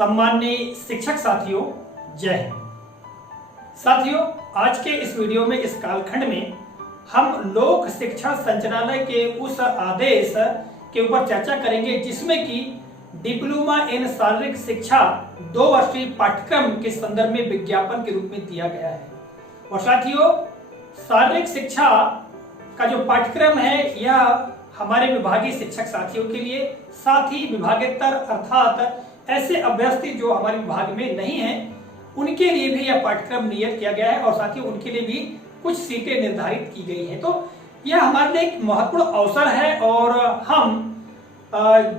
सम्माननीय शिक्षक साथियों, जय हिंद। साथियों, आज के इस वीडियो में, इस कालखंड में हम लोक शिक्षा संचालनालय के उस आदेश के ऊपर चर्चा करेंगे जिसमें कि डिप्लोमा इन शारीरिक शिक्षा 2 वर्षीय पाठ्यक्रम के संदर्भ में विज्ञापन के रूप में दिया गया है। और साथियों, शारीरिक शिक्षा का जो पाठ्यक्रम है यह हमारे विभागीय शिक्षक साथियों के लिए, साथ ही विभागेतर अर्थात ऐसे अभ्यर्थी जो हमारे विभाग में नहीं हैं उनके लिए भी यह पाठ्यक्रम नियत किया गया है और साथ ही उनके लिए भी कुछ सीटें निर्धारित की गई हैं। तो यह हमारे लिए एक महत्वपूर्ण अवसर है और हम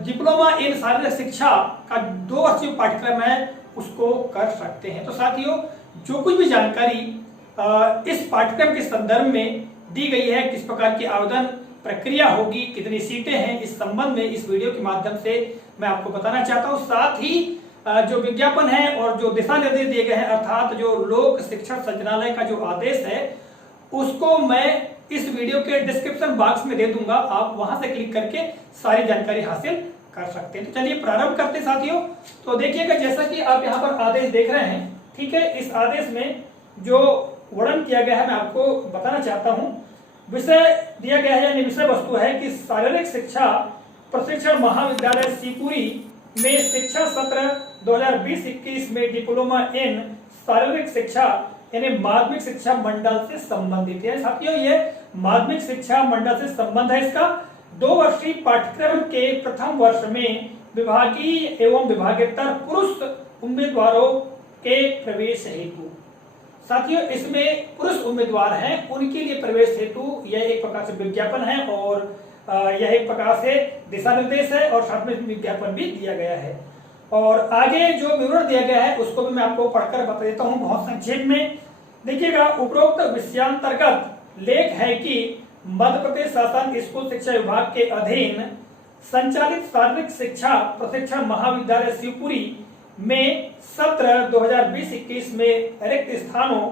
डिप्लोमा इन शारीरिक शिक्षा का 2 वर्षीय पाठ्यक्रम है उसको कर सकते हैं। तो साथियों, जो कुछ भी जानकारी इस पाठ्यक्रम के संदर्भ में दी गई है, किस प्रकार की आवेदन प्रक्रिया होगी, कितनी सीटें हैं, इस संबंध में इस वीडियो के माध्यम से मैं आपको बताना चाहता हूं। साथ ही जो विज्ञापन है और जो दिशा निर्देश दिए गए हैं अर्थात जो लोक शिक्षण संचालनालय का जो आदेश है उसको मैं इस वीडियो के डिस्क्रिप्शन बॉक्स में दे दूंगा, आप वहां से क्लिक करके सारी जानकारी हासिल कर सकते हैं। तो चलिए प्रारंभ करते हैं साथियों। तो देखिएगा, जैसा कि आप यहाँ पर आदेश देख रहे हैं, ठीक है, इस आदेश में जो वर्णन किया गया है मैं आपको बताना चाहता हूँ। विषय दिया गया है यानी विषय वस्तु है कि शारीरिक शिक्षा प्रशिक्षण महाविद्यालय शिवपुरी में शिक्षा सत्र 2020-21 में डिप्लोमा इन शारीरिक शिक्षा यानी माध्यमिक शिक्षा मंडल से संबंधित है। साथियों, ये माध्यमिक शिक्षा मंडल से संबंध है। इसका 2 वर्षीय पाठ्यक्रम के प्रथम वर्ष में विभागीय एवं विभागेतर पुरुष उम्मीदवारों के प्रवेश हेतु, साथियों इसमें पुरुष उम्मीदवार हैं उनके लिए प्रवेश हेतु यह एक प्रकार से विज्ञापन है और यह एक प्रकार से दिशा निर्देश है और साथ में विज्ञापन भी दिया गया है। और आगे जो विवरण दिया गया है उसको भी मैं आपको पढ़कर बता देता हूं बहुत संक्षेप में। देखिएगा, उपरोक्त विषयांतर्गत लेख है कि मध्य प्रदेश शासन स्कूल शिक्षा विभाग के अधीन संचालित शारीरिक शिक्षा प्रशिक्षण महाविद्यालय शिवपुरी में सत्र 2020-21 में रिक्त स्थानों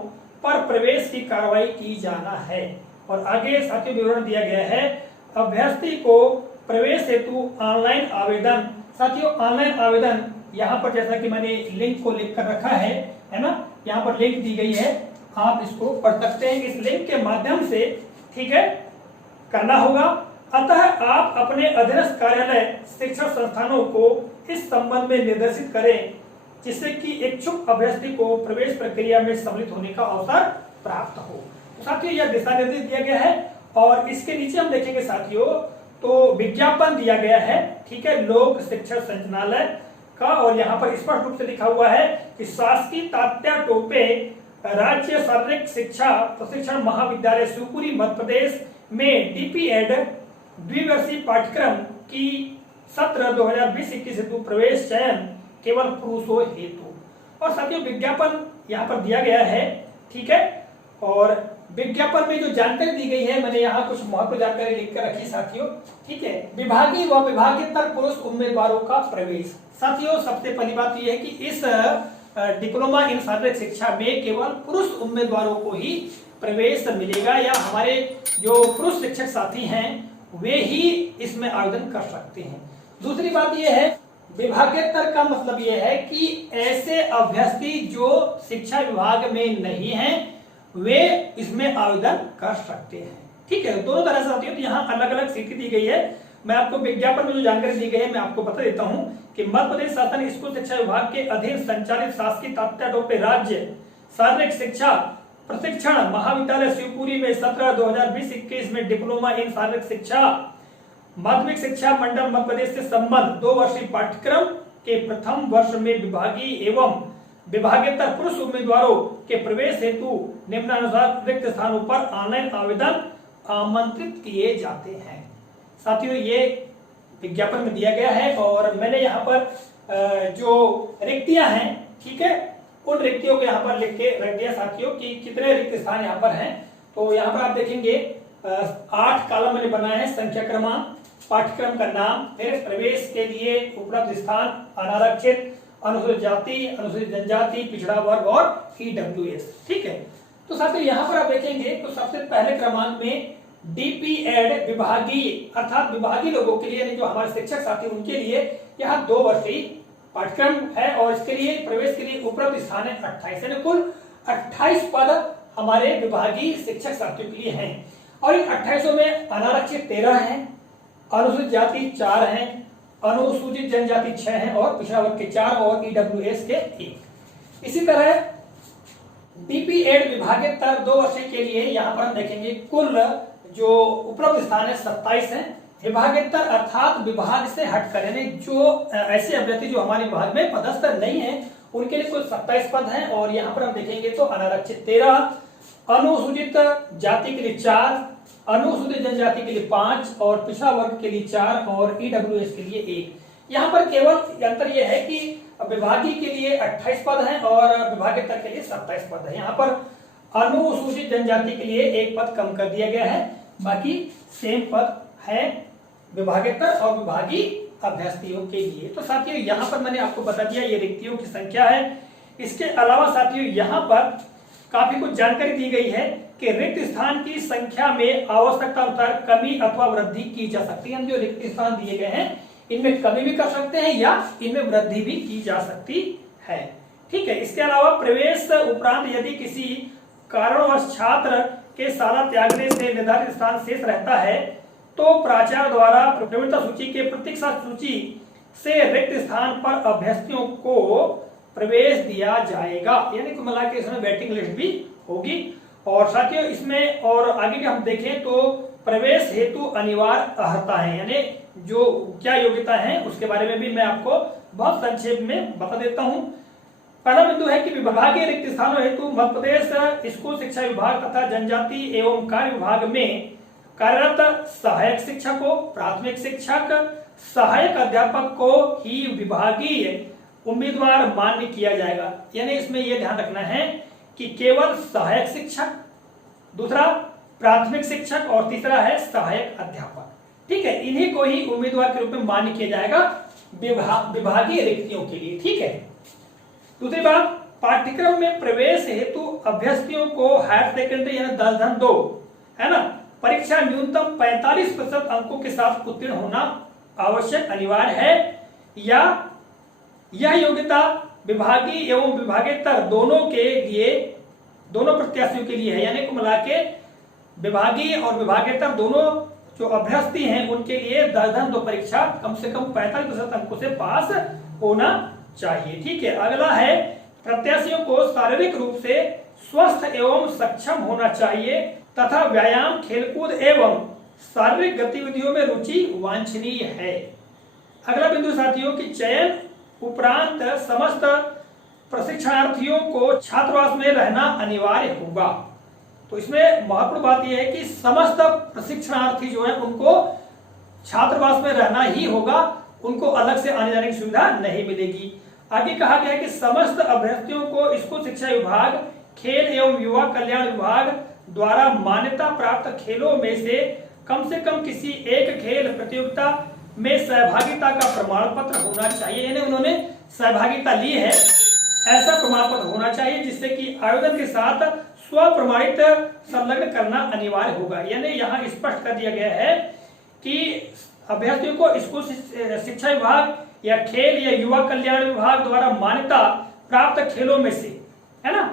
पर प्रवेश की कार्रवाई की जाना है। और आगे साथियों विवरण दिया गया है, अभ्यर्थी को प्रवेश हेतु ऑनलाइन आवेदन, साथियों ऑनलाइन आवेदन यहाँ पर जैसा कि मैंने लिंक को लिख कर रखा है ना, यहाँ पर लिंक दी गई है, आप इसको पढ़ सकते हैं। इस लिंक के माध्यम से, ठीक है, करना होगा। अतः आप अपने अधीनस्थ कार्यालय शिक्षण संस्थानों को इस संबंध में निर्देशित करें जिससे कि इच्छुक अभ्यर्थी को प्रवेश प्रक्रिया में सम्मिलित होने का अवसर प्राप्त हो। तो साथियों, यह दिशा निर्देश दिया गया है और इसके नीचे हम देखेंगे साथियों तो विज्ञापन दिया गया है, ठीक है, लोक शिक्षण संचालनालय का। और यहाँ पर स्पष्ट रूप से लिखा हुआ है कि शासकीय तात्या टोपे राज्य शारीरिक शिक्षा प्रशिक्षण महाविद्यालय शिवपुरी मध्य प्रदेश में डीपीएड द्विवर्षीय पाठ्यक्रम की सत्र 2020-21 हेतु प्रवेश चयन केवल पुरुषों हेतु। और साथियों विज्ञापन यहाँ पर दिया गया है, ठीक है, और विज्ञापन में जो जानकारी दी गई है मैंने यहाँ कुछ महत्वपूर्ण जानकारी लिख कर रखी साथियों, ठीक है। विभागीय व विभागेतर पुरुष उम्मीदवारों का प्रवेश, साथियों सबसे पहली बात यह है कि इस डिप्लोमा इन शारीरिक शिक्षा में केवल पुरुष उम्मीदवारों को ही प्रवेश मिलेगा या हमारे जो पुरुष शिक्षक साथी हैं वे ही इसमें आवेदन कर सकते हैं। दूसरी बात यह है, विभागेतर का मतलब यह है कि ऐसे अभ्यर्थी जो शिक्षा विभाग में नहीं हैं वे इसमें आवेदन कर सकते हैं, ठीक है। दोनों तरह से होती है, तो यहाँ अलग अलग सीटें दी गई है। मैं आपको विज्ञापन में जो जानकारी दी गई है मैं आपको बता देता हूँ कि मध्य प्रदेश शासन स्कूल शिक्षा विभाग के अधीन संचालित शासकीय तात्या टोपे राज्य शारीरिक शिक्षा प्रशिक्षण महाविद्यालय शिवपुरी में सत्र 2020-21 में डिप्लोमा इन शारीरिक शिक्षा माध्यमिक शिक्षा मंडल मध्य प्रदेश से संबंध 2 वर्षीय पाठ्यक्रम के प्रथम वर्ष में विभागीय एवं विभागेतर पुरुष उम्मीदवारों के प्रवेश हेतु निम्नानुसार रिक्त स्थानों पर ऑनलाइन आवेदन आमंत्रित किए जाते हैं। साथियों ये विज्ञापन में दिया गया है और मैंने यहाँ पर जो रिक्तियां हैं, ठीक है, उन रिक्तियों को यहाँ पर लिख के रख दिया साथियों कि कितने रिक्त स्थान यहाँ पर हैं। तो यहाँ पर आप देखेंगे 8 कॉलम मैंने बनाए हैं, संख्या क्रमांक, पाठ्यक्रम का नाम, फिर प्रवेश के लिए उपलब्ध स्थान, अनारक्षित, अनुसूचित जाति, अनुसूचित जनजाति, पिछड़ा वर्ग और ईडब्ल्यूएस, ठीक है। तो साथियों यहाँ पर आप देखेंगे तो सबसे पहले क्रमांक में डीपीएड विभागीय अर्थात विभागीय लोगों के लिए, जो हमारे शिक्षक साथी उनके लिए यहाँ 2 वर्षीय पाठ्यक्रम है और इसके लिए प्रवेश के लिए उपलब्ध स्थान है 28, यानी कुल 28 पद हमारे विभागीय शिक्षक साथियों के लिए हैं। और इन 28 में अनारक्षित 13 हैं, अनुसूचित जाति 4 हैं, अनुसूचित जनजाति 6 हैं और पिछड़ा वर्ग के 4 और ईडब्ल्यूएस के 1। इसी तरह डीपीएड विभागेतर 2 वर्ष के लिए यहाँ पर हम देखेंगे कुल जो उपलब्ध स्थान है 27 है। विभागेतर अर्थात विभाग से हटकर, यानी जो ऐसे अभ्यर्थी जो हमारे विभाग में पदस्थ नहीं है उनके लिए कुल 27 पद हैं। और यहाँ पर हम देखेंगे तो अनारक्षित 13, अनुसूचित जाति के लिए 4, अनुसूचित जनजाति के लिए 5 और पिछड़ा वर्ग के लिए 4 और ईडब्ल्यूएस के लिए 1। यहाँ पर केवल अंतर यह है कि विभागीय के लिए 28 पद हैं और विभागेतर के लिए 27 पद है। यहाँ पर अनुसूचित जनजाति के लिए 1 पद कम कर दिया गया है, बाकी सेम पद है विभागेतर और विभागीय अभ्यर्थियों के लिए। तो साथियों यहाँ पर मैंने आपको बता दिया ये रिक्तियों की संख्या है। इसके अलावा साथियों यहाँ पर काफी कुछ जानकारी दी गई है कि रिक्त स्थान की संख्या में आवश्यकता अनुसार कमी अथवा वृद्धि की जा सकती है। जो रिक्त स्थान दिए गए हैं इनमें कमी भी कर सकते हैं या इनमें वृद्धि भी की जा सकती है। ठीक है। इसके अलावा प्रवेश उपरांत यदि किसी कारणवश छात्र के शाला त्यागने से निर्धारित स्थान शेष रहता है तो प्राचार्य द्वारा प्रवेशिका सूची के प्रतीक्षा सूची से रिक्त स्थान पर अभ्यर्थियों को प्रवेश दिया जाएगा, यानी कुल मिला के इसमें वेटिंग लिस्ट भी होगी। और साथियों इसमें और आगे भी हम देखें तो प्रवेश हेतु अनिवार्य अर्हता है, यानी जो क्या योग्यता है उसके बारे में भी मैं आपको बहुत संक्षेप में बता देता हूं। पहला बिंदु है कि विभागीय रिक्त स्थानों हेतु मध्य प्रदेश स्कूल शिक्षा विभाग तथा जनजाति एवं कार्य विभाग में कार्यरत सहायक शिक्षक को, प्राथमिक शिक्षक, सहायक अध्यापक को ही विभागीय उम्मीदवार मान्य किया जाएगा। यानी इसमें यह ध्यान रखना है कि केवल सहायक शिक्षक, दूसरा प्राथमिक शिक्षक और तीसरा है सहायक अध्यापक। ठीक है, इन्हीं को ही उम्मीदवार के रूप में मान्य किया जाएगा विभागीय रिक्तियों के लिए। ठीक है। दूसरी बात, पाठ्यक्रम में प्रवेश हेतु अभ्यर्थियों को हायर सेकेंडरी यानी 10-2 है ना, परीक्षा न्यूनतम 45% अंकों के साथ उत्तीर्ण होना आवश्यक अनिवार्य है, या यह योग्यता विभागीय एवं विभागेतर दोनों के लिए, दोनों प्रत्याशियों के लिए है। यानी कुल मिला के विभागीय और विभागेतर दोनों जो अभ्यर्थी हैं उनके लिए 10-2 परीक्षा कम से कम 45% अंकों से पास होना चाहिए। ठीक है। अगला है प्रत्याशियों को शारीरिक रूप से स्वस्थ एवं सक्षम होना चाहिए तथा व्यायाम, खेलकूद एवं शारीरिक गतिविधियों में रुचि वांछनीय है। अगला बिंदु साथियों की चयन उपरांत समस्त प्रशिक्षणार्थियों को छात्रावास में रहना अनिवार्य होगा। तो इसमें महत्वपूर्ण बात यह है कि समस्त प्रशिक्षणार्थी जो है उनको छात्रावास में रहना ही होगा, उनको अलग से आने जाने की सुविधा नहीं मिलेगी। आगे कहा गया है कि समस्त अभ्यर्थियों को स्कूल शिक्षा विभाग, खेल एवं युवा कल्याण विभाग द्वारा मान्यता प्राप्त खेलों में से कम किसी एक खेल प्रतियोगिता में सहभागिता का प्रमाण पत्र होना चाहिए। यानी उन्होंने सहभागिता ली है ऐसा प्रमाण पत्र होना चाहिए, जिससे कि आवेदन के साथ स्व प्रमाणित संलग्न करना अनिवार्य होगा। यानी यहाँ स्पष्ट कर दिया गया है कि अभ्यर्थियों को स्कूल शिक्षा विभाग या खेल या युवा कल्याण विभाग द्वारा मान्यता प्राप्त खेलों में से, है ना,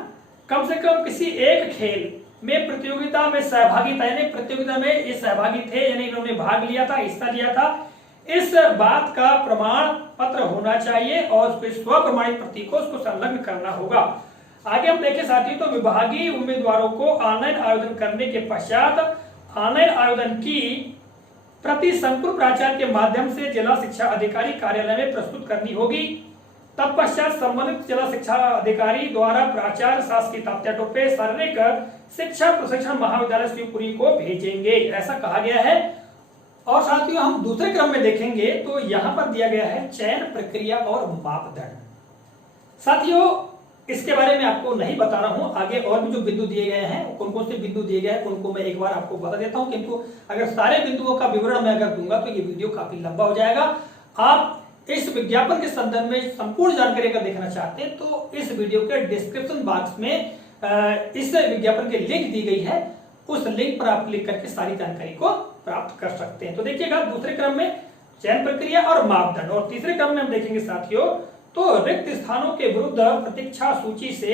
कम से कम किसी एक खेल में प्रतियोगिता में सहभागिता, यानी प्रतियोगिता में ये सहभागी थे, यानी इन्होंने भाग लिया था, हिस्सा लिया था, इस बात का प्रमाण पत्र होना चाहिए और उस पर स्व प्रमाणित प्रति को उसको संलग्न करना होगा। आगे हम देखें साथियों तो विभागीय उम्मीदवारों को ऑनलाइन आवेदन करने के पश्चात ऑनलाइन आवेदन की प्रति संकुल प्राचार्य के माध्यम से जिला शिक्षा अधिकारी कार्यालय में प्रस्तुत करनी होगी। तत्पश्चात संबंधित जिला शिक्षा अधिकारी द्वारा प्राचार्य शासकीय तात्या टोपे शारीरिक शिक्षा प्रशिक्षण महाविद्यालय शिवपुरी को भेजेंगे, ऐसा कहा गया है। और साथियों हम दूसरे क्रम में देखेंगे तो यहाँ पर दिया गया है चयन प्रक्रिया और मापदंड। साथियों इसके बारे में आपको नहीं बता रहा हूं, आगे और भी जो बिंदु दिए गए हैं, कौन कौन से बिंदु दिए गए हैं उनको मैं एक बार आपको बता देता हूं, किंतु अगर सारे बिंदुओं का विवरण मैं अगर दूंगा तो ये वीडियो काफी लंबा हो जाएगा। आप इस विज्ञापन के संदर्भ में संपूर्ण जानकारी अगर देखना चाहते हैं तो इस वीडियो के डिस्क्रिप्शन बॉक्स में इस विज्ञापन की लिंक दी गई है, उस लिंक पर आप क्लिक करके सारी जानकारी को प्राप्त कर सकते हैं। तो देखिएगा दूसरे क्रम में चयन प्रक्रिया और मापदंड, और तीसरे क्रम में हम देखेंगे साथियों तो रिक्त स्थानों के विरुद्ध प्रतीक्षा सूची से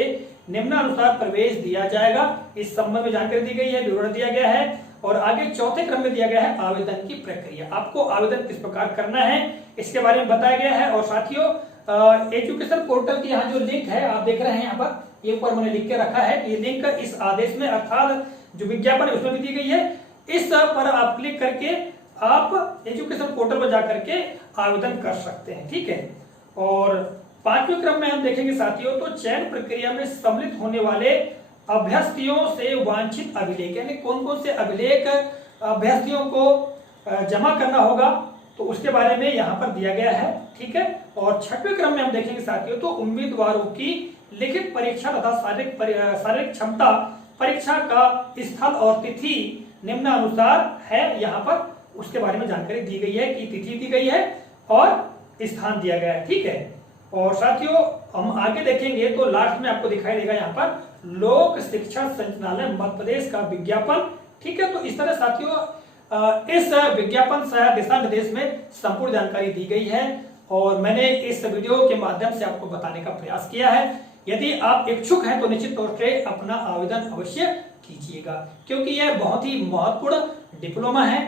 निम्नानुसार प्रवेश दिया जाएगा। इस संबंध में जानकारी दी गई है, विवरण दिया गया है। और आगे चौथे क्रम में दिया गया है आवेदन की प्रक्रिया, आपको आवेदन किस प्रकार करना है इसके बारे में बताया गया है। और साथियों एजुकेशन पोर्टल की यहाँ जो लिंक है आप देख रहे हैं, यहाँ पर ये ऊपर मैंने लिख के रखा है, ये लिंक इस आदेश में अर्थात जो विज्ञापन है उसमें भी दी गई है। इस पर आप क्लिक करके आप एजुकेशन पोर्टल पर जाकर के आवेदन कर सकते हैं, ठीक है। और पांचवें क्रम में हम देखेंगे साथियों, तो चयन प्रक्रिया में सम्मिलित होने वाले अभ्यर्थियों से वांछित अभिलेख, यानी कौन कौन से अभिलेख अभ्यर्थियों को जमा करना होगा, तो उसके बारे में यहाँ पर दिया गया है, ठीक है। और छठवें क्रम में हम देखेंगे साथियों, तो उम्मीदवारों की लिखित परीक्षा तथा शारीरिक क्षमता परीक्षा का स्थल और तिथि निम्नानुसार है, यहाँ पर उसके बारे में जानकारी दी गई है कि तिथि दी गई है और स्थान दिया गया है, ठीक है। और साथियों हम आगे देखेंगे तो लास्ट में आपको दिखाई देगा यहाँ पर लोक शिक्षा संचालनालय मध्य प्रदेश का विज्ञापन, ठीक है। तो इस तरह साथियों इस विज्ञापन सह दिशा निर्देश में संपूर्ण जानकारी दी गई है और मैंने इस वीडियो के माध्यम से आपको बताने का प्रयास किया है। यदि आप इच्छुक हैं तो निश्चित तौर से अपना आवेदन अवश्य कीजिएगा, क्योंकि यह बहुत ही महत्वपूर्ण डिप्लोमा है।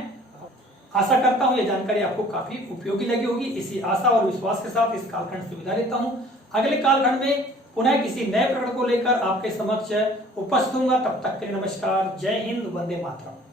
आशा करता हूं यह जानकारी आपको काफी उपयोगी लगी होगी। इसी आशा और विश्वास के साथ इस कालखंड से विदा लेता हूं। अगले कालखंड में पुनः किसी नए प्रकरण को लेकर आपके समक्ष उपस्थित होऊंगा। तब तक के लिए नमस्कार, जय हिंद, वंदे मातरम।